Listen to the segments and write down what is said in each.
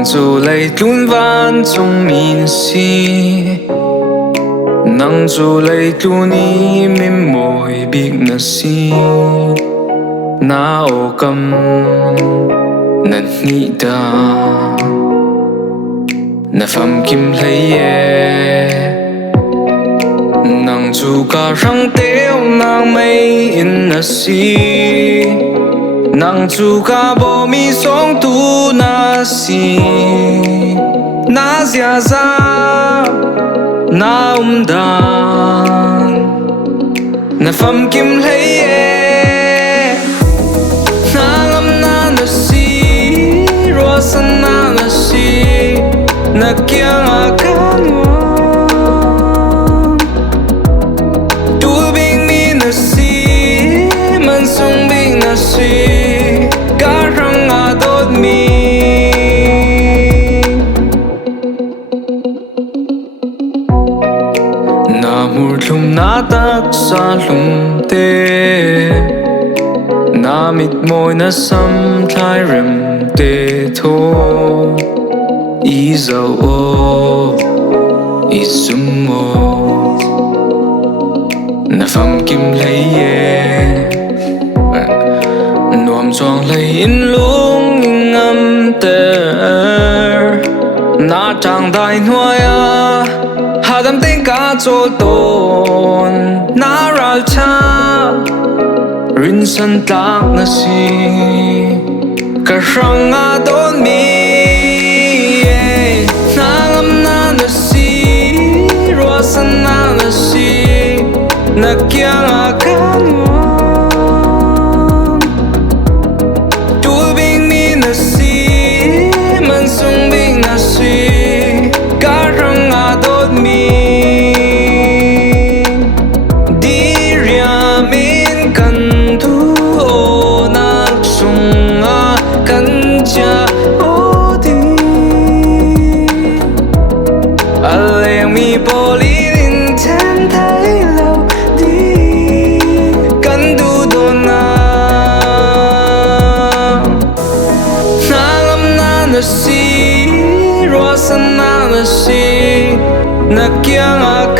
nàng dù lấy tlun van trong min si nàng dù lấy tlun i mềm môi bik na si na ô cầm na nghĩ ta na pham kim hlei nàng dù cả răng téo nàng meinn na si nàng dù cả bo mi song tu na si na ziaza na dan na pham kim hlei Hnangamnak na si ruahchannak na si reikiangah bikmi na si mansungbik na si Hrang dawtmi na hmur thlum na taksa hlum te na mit môi na sam thlai rem te tho i zau o i zum o na pham kim hlei nuam choang hlei in lung in ngam ter na chang dai hnuaia hadam tên caah chol ton na ruahchannak rin san tlak na si Hrang dawtmi Hnangamnak na si ruahchannak na si reikiangah bikmi na si mansungbik na si Hrang dawtmi ruahchannak na si reikiangah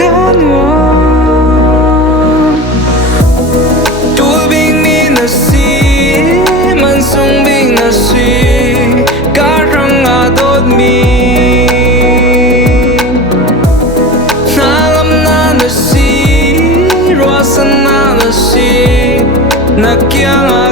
bikmi na si mansungbik na si Hrang dawtmi Hnangamnak na si ruahchannak na si reikiangah